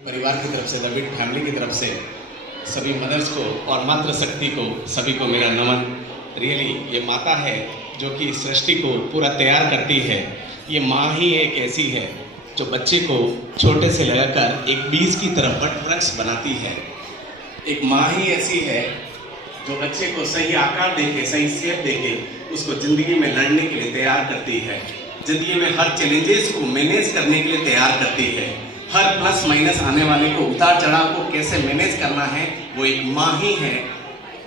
परिवार की तरफ से, लविट फैमिली की तरफ से सभी मदर्स को और मातृशक्ति को सभी को मेरा नमन। रियली ये माता है जो कि सृष्टि को पूरा तैयार करती है। ये माँ ही एक ऐसी है जो बच्चे को छोटे से लगाकर एक बीज की तरह वट वृक्ष बनाती है। एक माँ ही ऐसी है जो बच्चे को सही आकार देके, सही शेप देके उसको ज़िंदगी में लड़ने के लिए तैयार करती है। ज़िंदगी में हर चैलेंजेस को मैनेज करने के लिए तैयार करती है। हर प्लस माइनस आने वाले को, उतार चढ़ाव को कैसे मैनेज करना है, वो एक माँ ही है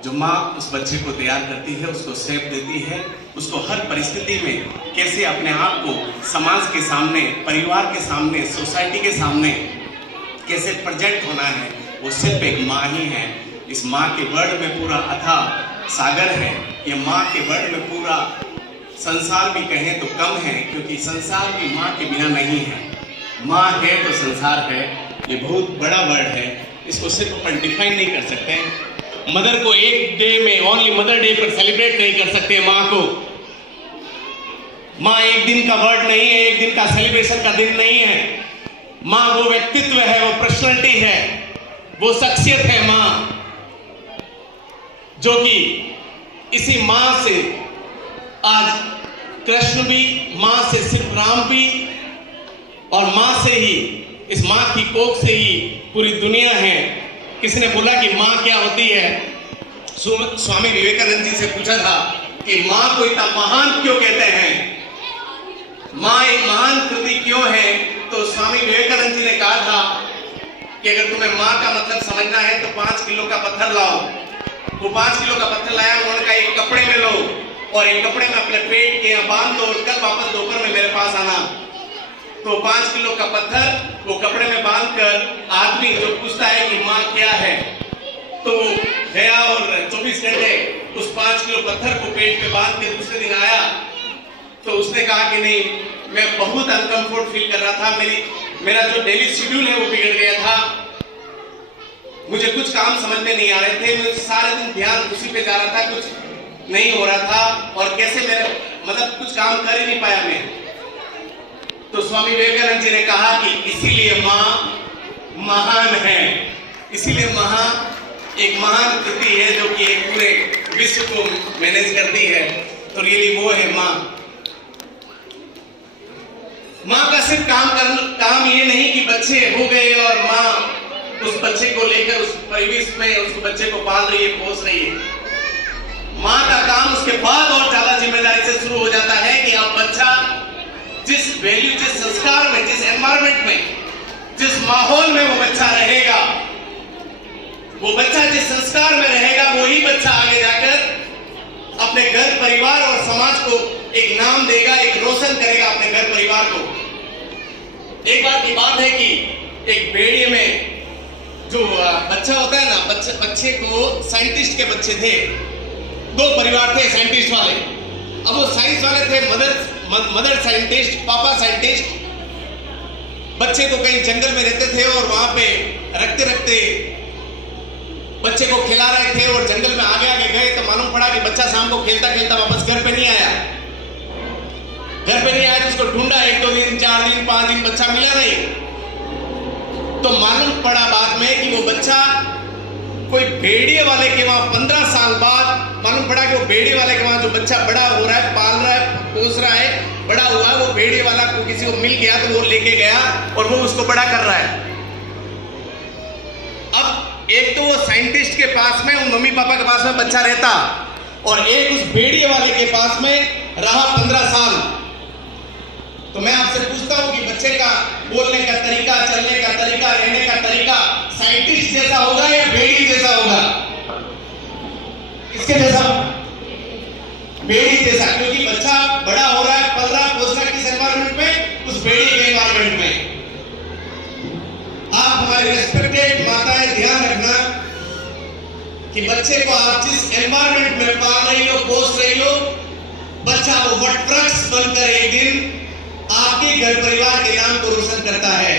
जो माँ उस बच्चे को तैयार करती है, उसको शेप देती है, उसको हर परिस्थिति में कैसे अपने आप को समाज के सामने, परिवार के सामने, सोसाइटी के सामने कैसे प्रेजेंट होना है, वो सिर्फ एक माँ ही है। इस माँ के वर्ड में पूरा अथाह सागर है। ये माँ के वर्ड में पूरा संसार भी कहें तो कम है, क्योंकि संसार भी माँ के बिना नहीं है। माँ है तो संसार है। ये बहुत बड़ा वर्ड है, इसको सिर्फ अपन डिफाइन नहीं कर सकते। मदर को एक डे में, ओनली मदर डे पर सेलिब्रेट नहीं कर सकते माँ को। माँ एक दिन का वर्ड नहीं है, एक दिन का सेलिब्रेशन का दिन नहीं है। माँ वो व्यक्तित्व है, वो पर्सनैलिटी है, वो शख्सियत है माँ, जो कि इसी माँ से आज कृष्ण भी, माँ से सिर्फ राम भी, और माँ से ही, इस माँ की कोख से ही पूरी दुनिया है। किसी ने बोला कि माँ क्या होती है? स्वामी विवेकानंद जी से पूछा था कि माँ को इतना महान क्यों कहते हैं, माँ एक महान कृति क्यों है? तो स्वामी विवेकानंद जी ने कहा था कि अगर तुम्हें माँ का मतलब समझना है तो 5 किलो का पत्थर लाओ। वो 5 किलो का पत्थर लाया, उन्होंने कहा एक कपड़े में लो और एक कपड़े में अपने पेट के यहाँ बांध दो और कल वापस दोपहर में मेरे पास आना। तो 5 किलो का पत्थर वो कपड़े में बांधकर आदमी जो पूछता है कि माँ क्या है, तो गया और 24 घंटे उस 5 किलो पत्थर को पेट में बांध के दूसरे दिन आया तो उसने कहा कि नहीं, मैं बहुत अनकंफर्ट फील कर रहा था, मेरा जो डेली शेड्यूल है वो बिगड़ गया था, मुझे कुछ काम समझ में नहीं आ रहे थे, मुझे सारे दिन ध्यान उसी पे जा रहा था, कुछ नहीं हो रहा था और कैसे मेरे मतलब कुछ काम कर ही नहीं पाया मैं। तो स्वामी विवेकानंद जी ने कहा कि इसीलिए माँ महान है, इसीलिए माँ एक महान कृति है जो कि एक पूरे विश्व को मैनेज करती है। तो रियली वो है माँ। माँ का सिर्फ काम ये नहीं कि बच्चे हो गए और माँ उस बच्चे को लेकर उस परिवेश में उस बच्चे को पाल रही है, पोस रही है। माँ का काम उसके बाद और ज्यादा जिम्मेदारी से शुरू हो जाता है कि अब बच्चा जिस वैल्यू, जिस संस्कार में, जिस एनवायरमेंट में, जिस माहौल में वो बच्चा रहेगा, वो बच्चा जिस संस्कार में रहेगा, वही बच्चा आगे जाकर अपने घर परिवार और समाज को एक नाम देगा, एक रोशन करेगा अपने घर परिवार को। एक बार की बात है कि एक भेड़िए में जो बच्चा होता है ना, बच्चे को साइंटिस्ट के बच्चे थे, 2 परिवार थे साइंटिस्ट वाले। अब वो साइंस वाले थे, मदर साइंटिस्ट, पापा साइंटिस्ट। बच्चे को कहीं जंगल में रहते थे और वहां पे रखते रखते बच्चे को खिला रहे थे और जंगल में आगे आगे गए तो मालूम पड़ा कि बच्चा शाम को खेलता खेलता वापस घर पे नहीं आया। घर पे नहीं आया तो उसको ढूंढा, 1-2 दिन, 4 दिन, 5 दिन, बच्चा मिला नहीं। तो मालूम पड़ा बाद में कि वो बच्चा कोई भेड़िए वाले के वहां 15 साल बाद मालूम पड़ा कि वो भेड़िए वाले के वहां जो बच्चा बड़ा हो रहा है, पाल रहा है, पोस रहा है, बड़ा हुआ, वो भेड़िए वाला को किसी को मिल गया तो वो लेके गया और वो उसको बड़ा कर रहा है। अब एक तो वो साइंटिस्ट के पास में, वो मम्मी पापा के पास में बच्चा रहता और एक उस भेड़िए वाले के पास में रहा 15 साल। तो मैं आपसे पूछता हूं कि बच्चे का बोलने का तरीका, चलने का तरीका, रहने का तरीका साइंटिस्ट जैसा होगा या भेड़ी जैसा होगा? किसके जैसा? भेड़ी जैसा, क्योंकि बच्चा बड़ा हो रहा है, पल रहा है, पोस रहा है किस एनवायरमेंट में? उस भेड़ी के एनवायरमेंट में। आप हमारे रेस्पेक्टेड माताएं ध्यान रखना कि बच्चे को आप जिस एनवायरमेंट में पाल रही हो, पोस रही हो, बच्चा वो वट वृक्ष बनकर एक दिन आपके घर परिवार के नाम को रोशन करता है।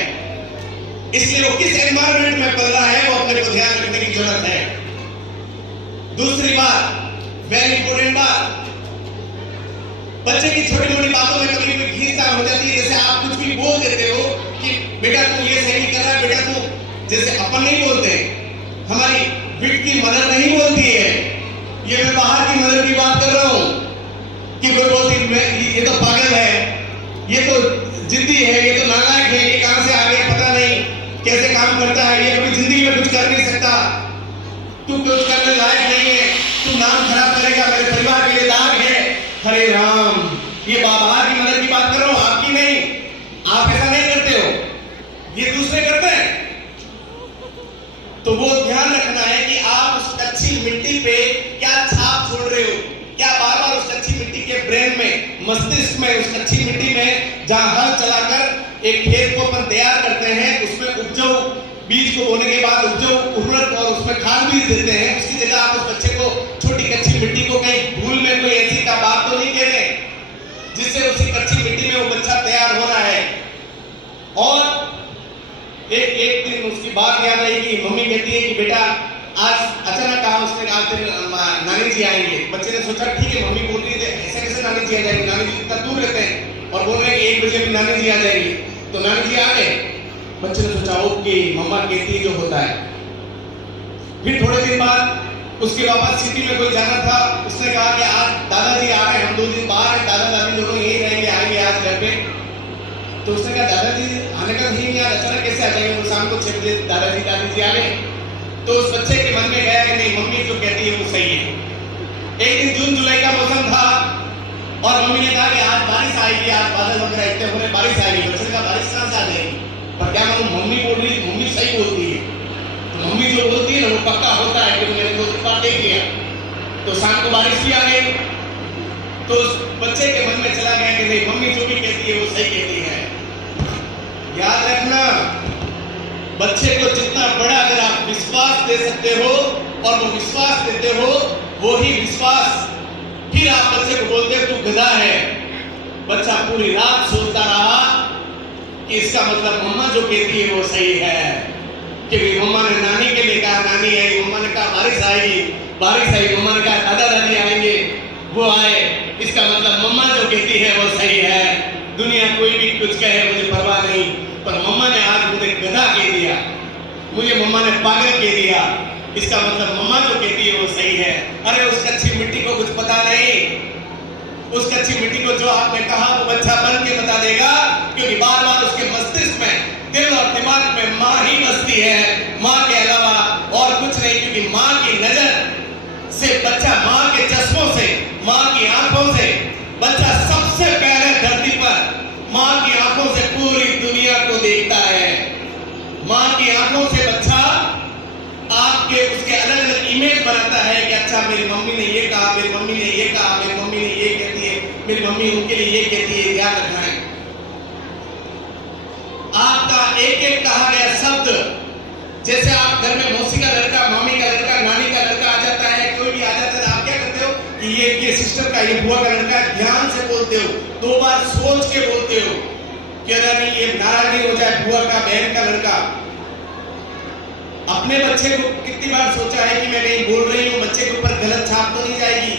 इसलिए वो किस एनवायरमेंट में पल रहा है वो अपने को ध्यान रखने की जरूरत है। दूसरी बात, वेरी इंपोर्टेंट बात, बच्चे की छोटी मोटी बातों में कभी खींचतान हो जाती है। जैसे आप कुछ भी बोल देते हो कि बेटा तू ये सही नहीं कर रहा है, बेटा तू जैसे अपन नहीं बोलते, हमारी विट की मदर नहीं बोलती है। ये मैं बाहर की मदर की बात कर रहा हूं कि कोई बोलती ये तो पागल है, ये तो जिद्दी है, ये तो नालायक है, ये कहां से आ गया पता नहीं, कैसे काम करता है, ये कभी जिंदगी में कुछ कर नहीं सकता, तू कुछ करने लायक नहीं है, तू नाम खराब करेगा, मेरे परिवार के लिए दाग है। हरे राम, ये बाहर की मदर की बात कर रहा हूं, आपकी नहीं। आप ऐसा नहीं करते हो, ये दूसरे करते हैं। तो वो ध्यान रखना है कि आप उस कच्ची मिट्टी पे क्या छाप छोड़ रहे हो, क्या बार बार उस कच्ची मिट्टी के ब्रेन में, मस्तिष्क में, उस कच्ची मिट्टी में जहां हल चलाकर एक खेत को अपन तैयार करते हैं, उसमें उपजाऊ बीज को बोने के बाद उपजाऊ उर्वरक और उसमें खाद बीज देते हैं, उसकी जगह आप उस बच्चे को छोटी कच्ची मिट्टी को कहीं भूल में कोई ऐसी का बात तो नहीं कह रहे जिससे उसी कच्ची मिट्टी में वो बच्चा तैयार हो रहा है। और एक दिन उसकी बात याद आई कि मम्मी कहती है कि बेटा आज अचानक कहा, उसने कहा तेरे नानी जी आएंगे। बच्चे ने सोचा ठीक है, मम्मी बोल रही है ऐसे कैसे नानी जी आ जाएंगे, नानी जी इतना दूर रहते हैं और बोल रहे हैं कि 1 बजे भी नानी जी आ जाएंगी। तो नानी जी आ गए। बच्चे ने सोचा ओके मम्मा कहती है जो होता है। फिर थोड़े दिन बाद उसके वापस सिटी में कोई जाना था, उसने कहा कि आज दादाजी आ रहे हैं, हम 2 दिन बाहर हैं, दादा दादी दोनों यही रहेंगे, आएंगे आज घर पे। तो उसने कहा दादाजी आने का नहीं यार, अचानक कैसे आ जाएंगे, वो शाम को 6 बजे दादाजी दादी जी आ गए। तो उस बच्चे के मन में गया कि नहीं मम्मी जो कहती है वो सही है। एक दिन जून जुलाई का मौसम था और मम्मी ने कहा कि आज बारिश आएगी, आज बादल वगैरह इतने हो रहे, बारिश आएगी। बच्चे ने कहा बारिश कहां से आ जाएगी, पर क्या मालूम मम्मी बोल रही, मम्मी सही बोलती है। तो मम्मी जो बोलती है ना वो पक्का होता है, क्योंकि मैंने 2 बार देख लिया। तो शाम को बारिश भी आ गई। तो उस बच्चे के मन में चला गया कि नहीं मम्मी जो भी कहती है वो सही कहती है। याद रखना, बच्चे को जितना बड़ा अगर आप विश्वास दे सकते हो और वो विश्वास देते हो, वो ही विश्वास फिर आप बच्चे को बोलते हो तू गधा है। बच्चा पूरी रात सोचता रहा कि इसका मतलब मम्मा जो कहती है वो सही है, क्योंकि मम्मा ने नानी के लिए कहा नानी आई, मम्मा ने कहा बारिश आएगी, बारिश आई, मम्मा ने कहा दादा दादी आएंगे, वो आए, इसका मतलब मम्मा जो कहती है वो सही है। दुनिया कोई भी कुछ कहे मुझे परवाह नहीं, पर मम्मा ने आज मुझे गधा कह दिया, मुझे मम्मा ने पागल कह दिया, इसका मतलब मम्मा जो कहती है वो सही है। अरे उस कच्ची मिट्टी को कुछ पता नहीं, उस कच्ची मिट्टी को जो आपने कहा वो बच्चा बन के बता देगा, क्योंकि बार बार उसके मस्तिष्क में, दिल और दिमाग में माँ ही बसती है, माँ के अलावा और कुछ नहीं। क्योंकि माँ की नजर से बच्चा, माँ के चश्मों से, माँ की आंखों से बच्चा सबसे पहले धरती पर माँ की आंखों से पूरी दुनिया को देखता है। माँ की आंखों से बच्चा आपके उसके अलग अलग इमेज बनाता है कि अच्छा मेरी मम्मी ने ये कहा, मेरी मम्मी ने ये कहा, मेरी मम्मी ने ये कहती है, मेरी मम्मी उनके लिए ये कहती है। ध्यान रखना है, आपका एक एक कहा गया शब्द, जैसे आप घर में मौसी का लड़का, मामी का लड़का, नानी का लड़का आ जाता है, कोई भी आ जाता है, आप क्या करते हो कि ये सिस्टर का, ये बुआ का लड़का, ध्यान से बोलते हो, 2 बार सोच के बोलते हो कि अगर नहीं ये नाराज नहीं हो जाए, बुआ का, बहन का लड़का। अपने बच्चे को कितनी बार सोचा है कि मैं नहीं बोल रही हूँ, बच्चे के ऊपर गलत छाप तो नहीं जाएगी।